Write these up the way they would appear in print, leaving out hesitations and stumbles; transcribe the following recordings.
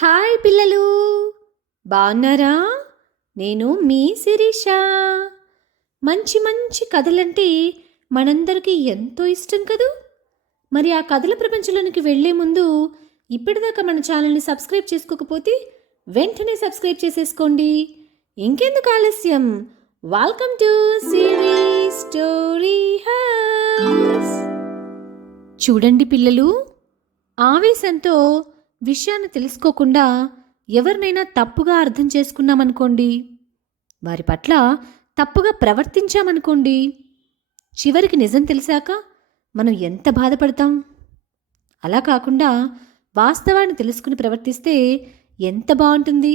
Hi పిల్లలు, బాగున్నారా? నేను మీ శిరీష. మంచి మంచి కథలంటే మనందరికీ ఎంతో ఇష్టం కదూ. మరి ఆ కథల ప్రపంచంలోనికి వెళ్లే ముందు ఇప్పటిదాకా మన ఛానల్ని సబ్స్క్రైబ్ చేసుకోకపోతే వెంటనే సబ్స్క్రైబ్ చేసేసుకోండి. ఇంకెందుకు ఆలస్యం, welcome to series story house. చూడండి పిల్లలు, ఆవేశంతో విషయాన్ని తెలుసుకోకుండా ఎవరినైనా తప్పుగా అర్థం చేసుకున్నామనుకోండి, వారి పట్ల తప్పుగా ప్రవర్తించామనుకోండి, చివరికి నిజం తెలిసాక మనం ఎంత బాధపడతాం. అలా కాకుండా వాస్తవాన్ని తెలుసుకుని ప్రవర్తిస్తే ఎంత బాగుంటుంది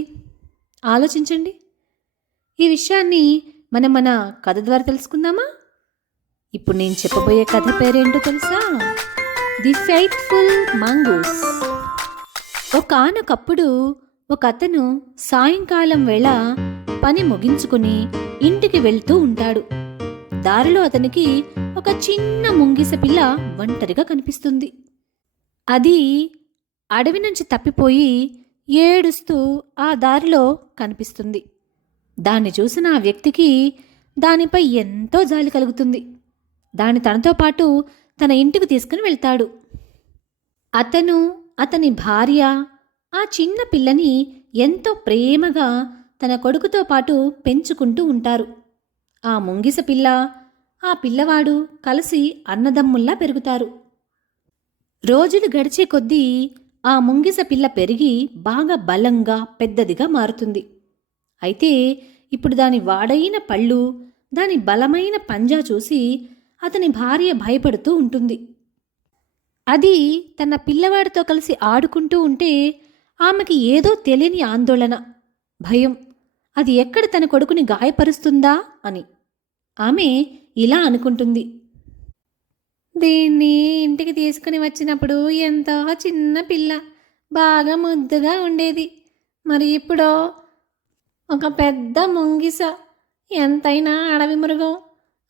ఆలోచించండి. ఈ విషయాన్ని మన కథ ద్వారా తెలుసుకుందామా? ఇప్పుడు నేను చెప్పబోయే కథ పేరేంటో తెలుసా? The faithful mongoose. ఒకానొకప్పుడు ఒక అతను సాయంకాలం వేళ పని ముగించుకుని ఇంటికి వెళ్తూ ఉంటాడు. దారిలో అతనికి ఒక చిన్న ముంగిస పిల్ల ఒంటరిగా కనిపిస్తుంది. అది అడవి నుంచి తప్పిపోయి ఏడుస్తూ ఆ దారిలో కనిపిస్తుంది. దాన్ని చూసిన ఆ వ్యక్తికి దానిపై ఎంతో జాలి కలుగుతుంది. దాన్ని తనతో పాటు తన ఇంటికి తీసుకుని వెళ్తాడు. అతను, అతని భార్య ఆ చిన్న పిల్లని ఎంతో ప్రేమగా తన కొడుకుతో పాటు పెంచుకుంటూ ఉంటారు. ఆ ముంగిస పిల్ల, ఆ పిల్లవాడు కలిసి అన్నదమ్ముల్లా పెరుగుతారు. రోజులు గడిచే కొద్దీ ఆ ముంగిస పిల్ల పెరిగి బాగా బలంగా పెద్దదిగా మారుతుంది. అయితే ఇప్పుడు దాని వాడైన పళ్ళు, దాని బలమైన పంజా చూసి అతని భార్య భయపడుతూ ఉంటుంది. అది తన పిల్లవాడితో కలిసి ఆడుకుంటూ ఉంటే ఆమెకి ఏదో తెలియని ఆందోళన, భయం. అది ఎక్కడ తన కొడుకుని గాయపరుస్తుందా అని ఆమె ఇలా అనుకుంటుంది. దీన్ని ఇంటికి తీసుకుని వచ్చినప్పుడు ఎంతో చిన్న పిల్ల, బాగా ముద్దుగా ఉండేది. మరి ఇప్పుడో ఒక పెద్ద ముంగిస, ఎంతైనా అడవి మృగం.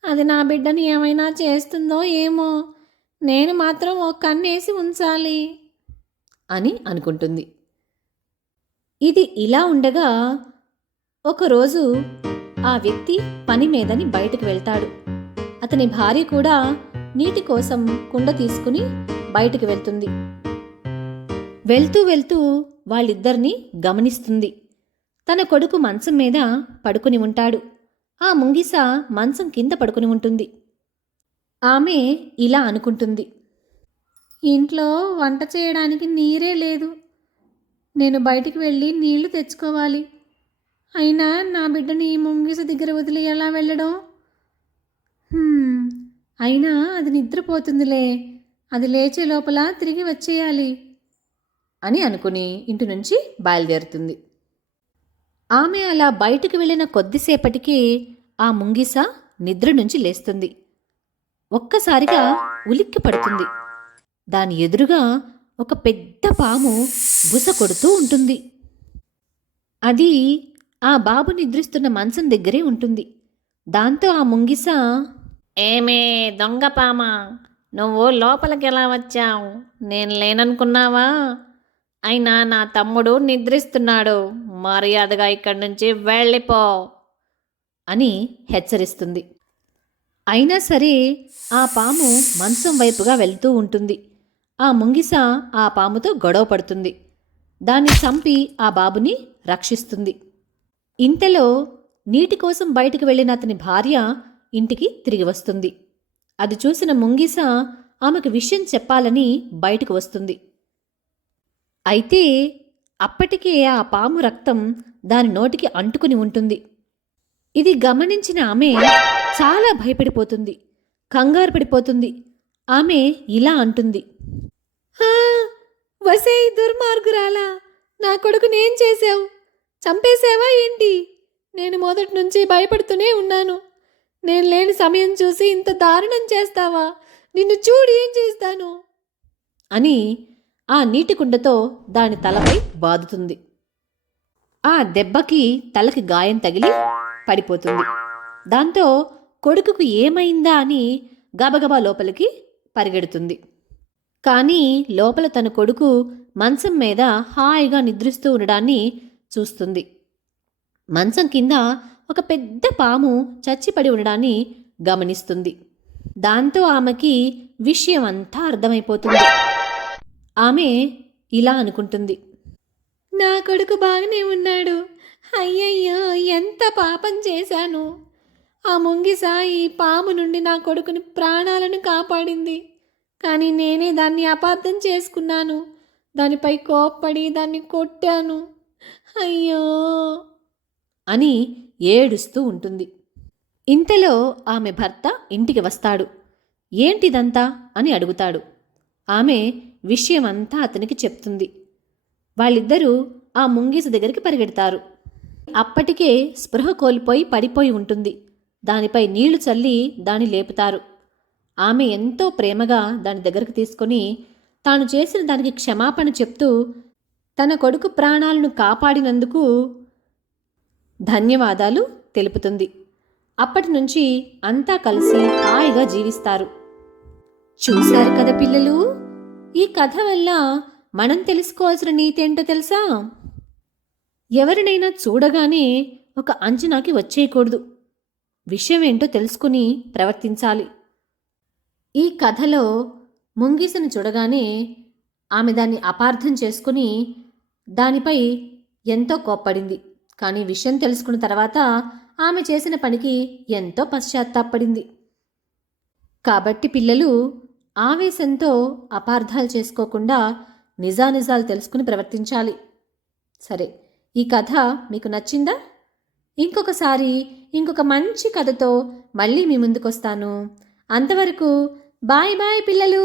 అది నా బిడ్డని ఏమైనా చేస్తుందో ఏమో. నేను మాత్రం ఓ కన్నేసి ఉంచాలి అని అనుకుంటుంది. ఇది ఇలా ఉండగా ఒకరోజు ఆ వ్యక్తి పని మీదని బయటకు వెళ్తాడు. అతని భార్య కూడా నీటి కోసం కుండ తీసుకుని బయటకు వెళ్తుంది. వెళ్తూ వెళ్తూ వాళ్ళిద్దరినీ గమనిస్తుంది. తన కొడుకు మంచం మీద పడుకుని ఉంటాడు. ఆ ముంగిస మంచం కింద పడుకుని ఉంటుంది. ఆమె ఇలా అనుకుంటుంది. ఇంట్లో వంట చేయడానికి నీరే లేదు. నేను బయటికి వెళ్ళి నీళ్లు తెచ్చుకోవాలి. అయినా నా బిడ్డని ముంగిస దగ్గర వదిలి ఎలా వెళ్ళడం? అయినా అది నిద్రపోతుందిలే. అది లేచే లోపల తిరిగి వచ్చేయాలి అని అనుకుని ఇంటి నుంచి బయలుదేరుతుంది. ఆమె అలా బయటకు వెళ్ళిన కొద్దిసేపటికి ఆ ముంగిస నిద్ర నుంచి లేస్తుంది. ఒక్కసారిగా ఉలిక్కి పడుతుంది. దాని ఎదురుగా ఒక పెద్ద పాము బుస కొడుతూ ఉంటుంది. అది ఆ బాబు నిద్రిస్తున్న మంచం దగ్గరే ఉంటుంది. దాంతో ఆ ముంగిస, ఏమే దొంగ పామా, నువ్వు లోపలికి ఎలా వచ్చావు? నేను లేననుకున్నావా? అయినా నా తమ్ముడు నిద్రిస్తున్నాడు, మర్యాదగా ఇక్కడి నుంచి వెళ్ళిపో అని హెచ్చరిస్తుంది. అయినా సరే ఆ పాము మంచం వైపుగా వెళ్తూ ఉంటుంది. ఆ ముంగిస ఆ పాముతో గొడవ పడుతుంది. దాన్ని చంపి ఆ బాబుని రక్షిస్తుంది. ఇంతలో నీటి కోసం బయటకు వెళ్ళిన అతని భార్య ఇంటికి తిరిగి వస్తుంది. అది చూసిన ముంగిస ఆమెకు విషయం చెప్పాలని బయటకు వస్తుంది. అయితే అప్పటికే ఆ పాము రక్తం దాని నోటికి అంటుకుని ఉంటుంది. ఇది గమనించిన ఆమె చాలా భయపడిపోతుంది, కంగారు పడిపోతుంది. ఆమె ఇలా అంటుంది. వసే దుర్మార్గురాలా, నా కొడుకునేం చేశావు? చంపేశావా ఏంటి? నేను మొదటి నుంచి భయపడుతూనే ఉన్నాను. నేను లేని సమయం చూసి ఇంత దారుణం చేస్తావా? నిన్ను చూడు ఏం చేస్తాను అని ఆ నీటి కుండతో దాని తలపై బాదుతుంది. ఆ దెబ్బకి తలకి గాయం తగిలి పడిపోతుంది. దాంతో కొడుకుకు ఏమైందా అని గబగబా లోపలికి పరిగెడుతుంది. కానీ లోపల తన కొడుకు మంచం మీద హాయిగా నిద్రిస్తూ ఉండడాన్ని చూస్తుంది. మంచం కింద ఒక పెద్ద పాము చచ్చిపడి ఉండడాన్ని గమనిస్తుంది. దాంతో ఆమెకి విషయం అంతా అర్థమైపోతుంది. ఆమె ఇలా అనుకుంటుంది, నా కొడుకు బాగానే ఉన్నాడు. అయ్యయ్యో, ఎంత పాపం చేశాను. ఆ ముంగిస ఈ పాము నుండి నా కొడుకుని ప్రాణాలను కాపాడింది. కానీ నేనే దాన్ని అపార్థం చేసుకున్నాను. దానిపై కోప్పడి దాన్ని కొట్టాను. అయ్యో అని ఏడుస్తూ ఉంటుంది. ఇంతలో ఆమె భర్త ఇంటికి వస్తాడు. ఏంటిదంతా అని అడుగుతాడు. ఆమె విషయమంతా అతనికి చెప్తుంది. వాళ్ళిద్దరూ ఆ ముంగీస దగ్గరికి పరిగెడతారు. అప్పటికే స్పృహ కోల్పోయి పడిపోయి ఉంటుంది. దానిపై నీళ్లు చల్లి దాన్ని లేపుతారు. ఆమె ఎంతో ప్రేమగా దాని దగ్గరకు తీసుకొని తాను చేసిన దానికి క్షమాపణ చెప్తూ తన కొడుకు ప్రాణాలను కాపాడినందుకు ధన్యవాదాలు తెలుపుతుంది. అప్పటి నుంచి అంతా కలిసి హాయిగా జీవిస్తారు. చూశారు కదా పిల్లలు, ఈ కథ వల్ల మనం తెలుసుకోవాల్సిన నీతి ఏంటో తెలుసా? ఎవరినైనా చూడగానే ఒక అంచనాకి వచ్చేయకూడదు. విషయం ఏంటో తెలుసుకుని ప్రవర్తించాలి. ఈ కథలో ముంగిసను చూడగానే ఆమె దాన్ని అపార్థం చేసుకుని దానిపై ఎంతో కోప్పడింది. కానీ విషయం తెలుసుకున్న తర్వాత ఆమె చేసిన పనికి ఎంతో పశ్చాత్తాపడింది. కాబట్టి పిల్లలు ఆవేశంతో అపార్థాలు చేసుకోకుండా నిజానిజాలు తెలుసుకుని ప్రవర్తించాలి. సరే, ఈ కథ మీకు నచ్చిందా? ఇంకొకసారి ఇంకొక మంచి కథతో మళ్ళీ మీ ముందుకొస్తాను. అంతవరకు బాయ్ బాయ్ పిల్లలు.